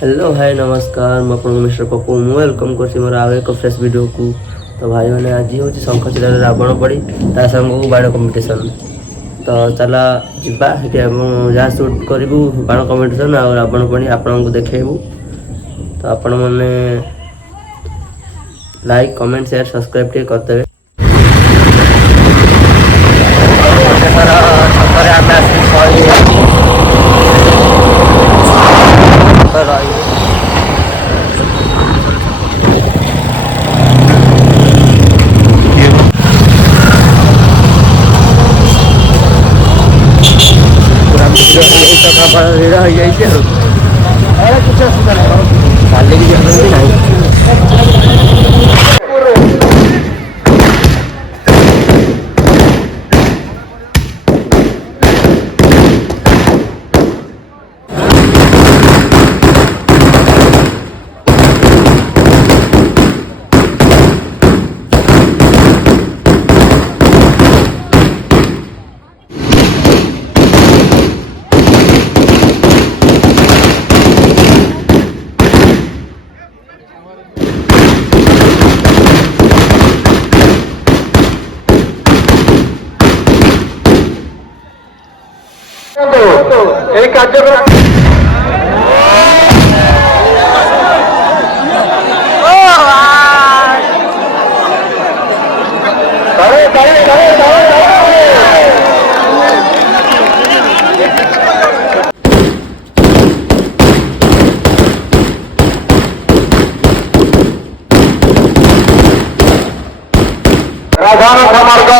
Hello hi नमस्कार मैं आपको मिस्टर पप्पू वेलकम कर मोर आउ एक फ्रेश वीडियो को। तो भाई मैंने आज हूँ शंखचिल्ला रावण पड़ी ता सांग बाण कंपिटिशन। तो चला ଯିବା ସେଠି ଯାହା ସୁଟ୍ କରିବୁ ବାଣ କମ୍ପିଟିସନ୍ ଆଉ ରାବଣ ପଣି ଆପଣଙ୍କୁ ଦେଖେଇବୁ। ତ ଆପଣମାନେ ଲାଇକ୍ କମେଣ୍ଟ ସେୟାର ସବସ୍କ୍ରାଇବ୍ ଟିକେ କରିଦେବେ। ଛକରେ ଆମେ ଆସିକି ଭିଡ଼ ହେଇଯାଇଛି ଆଉ କିଛି ଅସୁବିଧା ନାହିଁ ଚାଲିକି ଯିବାକୁ ନାହିଁ। এই কার্যক্রম রাধান সমার্গ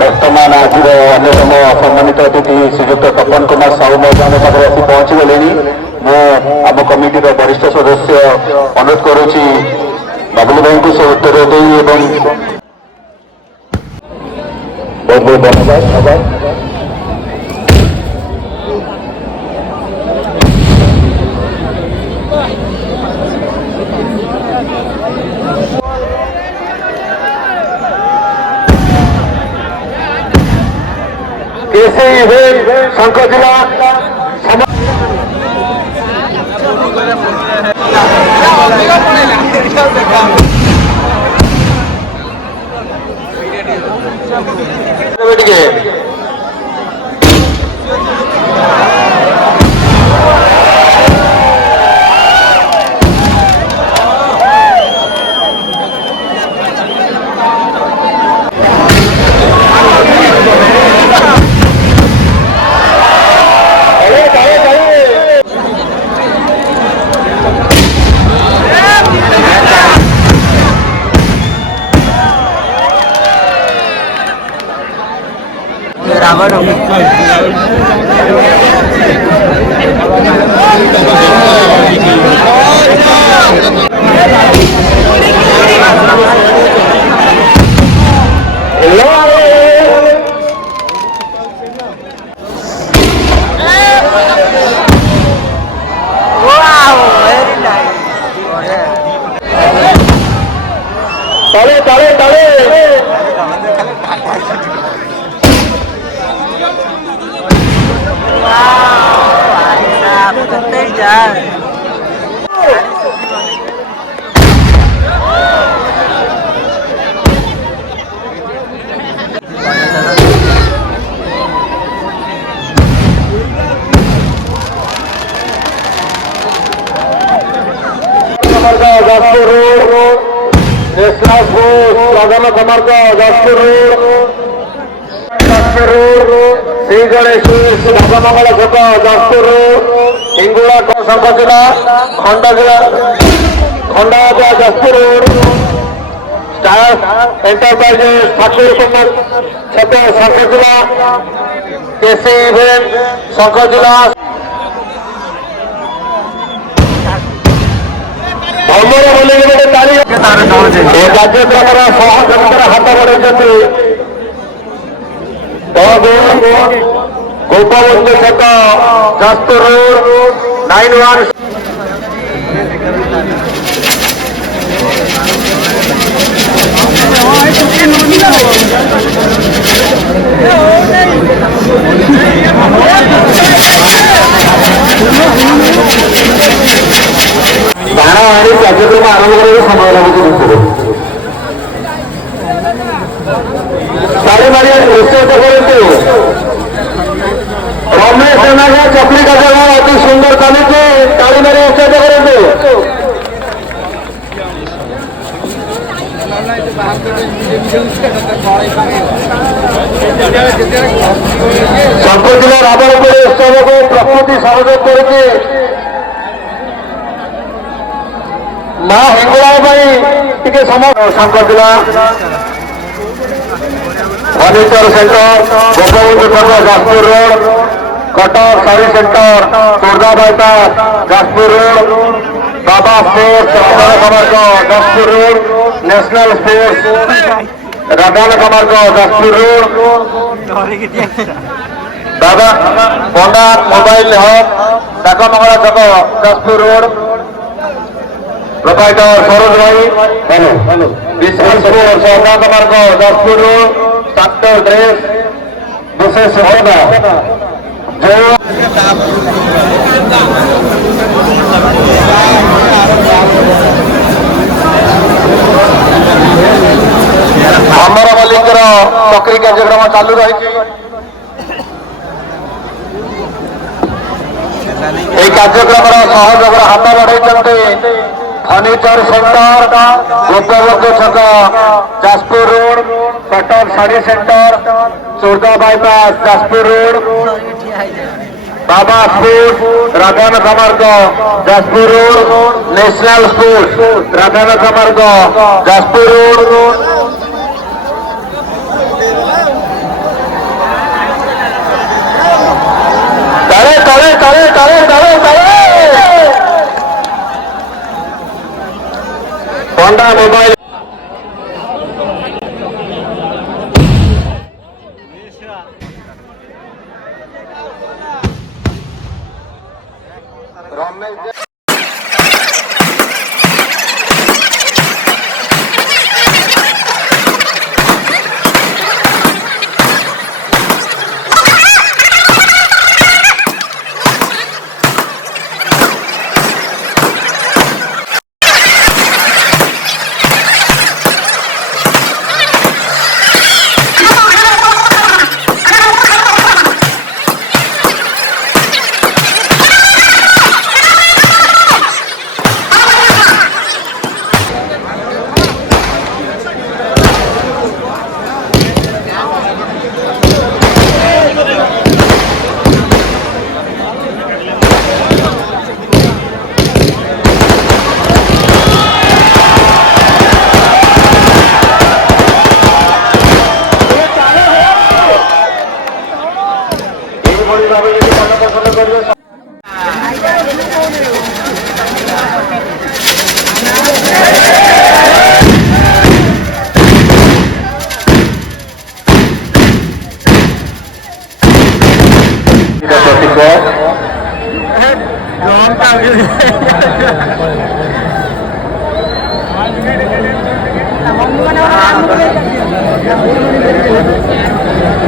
ବର୍ତ୍ତମାନ ଆଜିର ଅନ୍ୟତମ ସମ୍ମାନିତ ଅତିଥି ଶ୍ରୀଯୁକ୍ତ ତପନ କୁମାର ସାହୁ ମହୋଦୟଙ୍କ ପାଖରେ ଆସି ପହଞ୍ଚିଗଲେଣି। ମୁଁ ଆମ କମିଟିର ବରିଷ୍ଠ ସଦସ୍ୟ ଅନୁରୋଧ କରୁଛି ବାବୁଲୁ ଭାଇଙ୍କୁ ସେ ଉତ୍ତର ଦେଇ ଏବଂ ବହୁତ ବହୁତ ଧନ୍ୟବାଦ। ଶଙ୍ଖଚିଲ୍ଲା ଟିକେ रावण तले तले तले प्रधान समार्ग जाजपुर रोड श्री गणेश राजमंगल छक जाजपुर हिंगुड़ा शंखचिल्ला खंडा Jajpur road star enterprises Thakur छक शंखचिल्ला केसी इवेंट शंखचिल्ला କାର୍ଯ୍ୟକ୍ରମର ସହଯୋଗିତାର ହାତ ବଢ଼ାଇଛନ୍ତି ଗୋପବନ୍ଧୁ ଛକ ଯାଜପୁର ରୋଡ୍ 91 সময় লাগুছে ভিতরে তালি মারিয়ে উৎসাহিত করেছে রমেশ সেনাকে চকরি কাছে অতি সুন্দর তালিকে তালি মারিয়ে উৎসাহিত করেছে সম্প্রতি আবার উপরে উৎসবকে প্রকৃতি সহযোগ করেছে মা হিঙ্গুড়া ପାଇଁ ଟିକେ ସମୟ ସମ୍ପ୍ରତି फर्निचर सेंटर गोपबंधु छक Jajpur road Cuttack sari centre Chorda bypass Jajpur road बाबा स्पोर्ट्स राधान कमार्ग जाजपुर रोड नेशनल स्पोर्ट्स राधान कमार्ग जाजपुर रोड बाबा पंडा मोबाइल हब डाकमंगला छक जाजपुर रोड प्रोपाइटर सरोज भाई विश्वास स्पोर्ट्स राधान कमार्ग जाजपुर रोड ट्रैक्टर ड्रेस विशेष होगा जो अमर मल्लिकर चक्री कार्यक्रम चालू रही कार्यक्रम सहयोग हाथ बढ़ाई फर्निचर सेंटर गोपबंधु छक Jajpur road Cuttack sari centre Chorda bypass Jajpur road बाबा sports Radhanath Marg Jajpur road national sports Radhanath Marg Jajpur road तले तले तले तले तले तले पंडा मोबाइल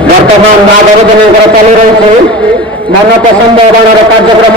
बर्तमान माँ बरदन चालू रही मन पसंद बाणर कार्यक्रम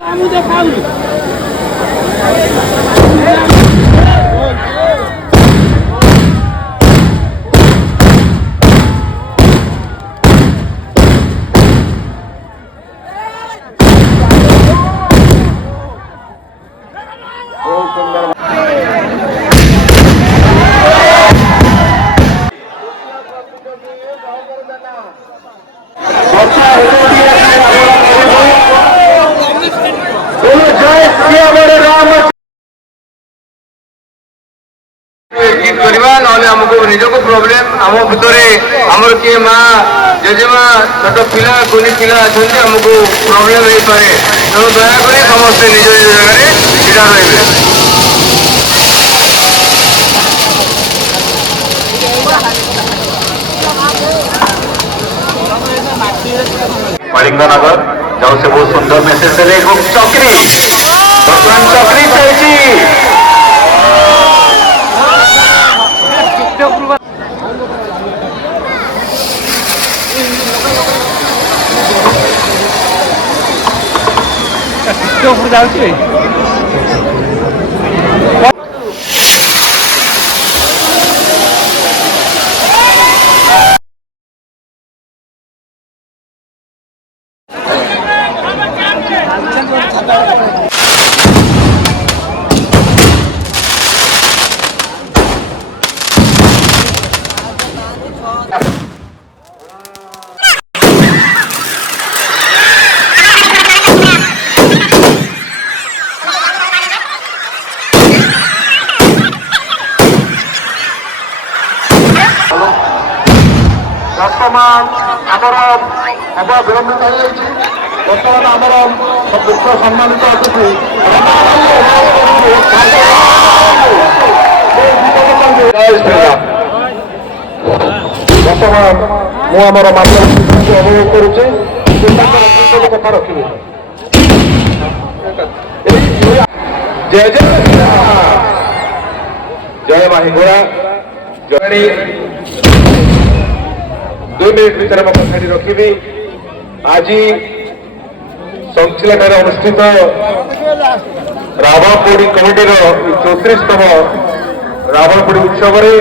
निजक प्रोब्लेम आम भितर आमर किए माँ जेजेमा छोट पिला कुनी पिला अच्छा आमको प्रोब्लेम हो पाए तेणु दयाक समस्ते निज निज जगह छीड़ा रहे कलिंगनगर जाऊ से बहुत सुंदर मेसेज देले चक्री बर्तमान चक्री चाहिए ବର୍ତ୍ତମାନ ଆମର ହବ ବିଳମ୍ବିତ ହୋଇଯାଇଛି। ବର୍ତ୍ତମାନ ଆମର ମୁଖ୍ୟ ସମ୍ମାନିତ ଅତିଥି ବର୍ତ୍ତମାନ ମୁଁ ଆମର ମାନ୍ୟବରଙ୍କୁ ଅନୁରୋଧ କରୁଛି କଥା ରଖିବେ। ଜୟ ଜୟ ଜୟ ମାହିଙ୍ଗୋଳା ଜଣେ 2 ମିନିଟ୍ ଭିତରେ ମୋ କଥାଟି ରଖିବି। ଆଜି ସଂଖିଲାଠାରେ ଅନୁଷ୍ଠିତ ରାବଣପୋଡି କମିଟିର 34ତମ ରାବଣପୋଡି ଉତ୍ସବରେ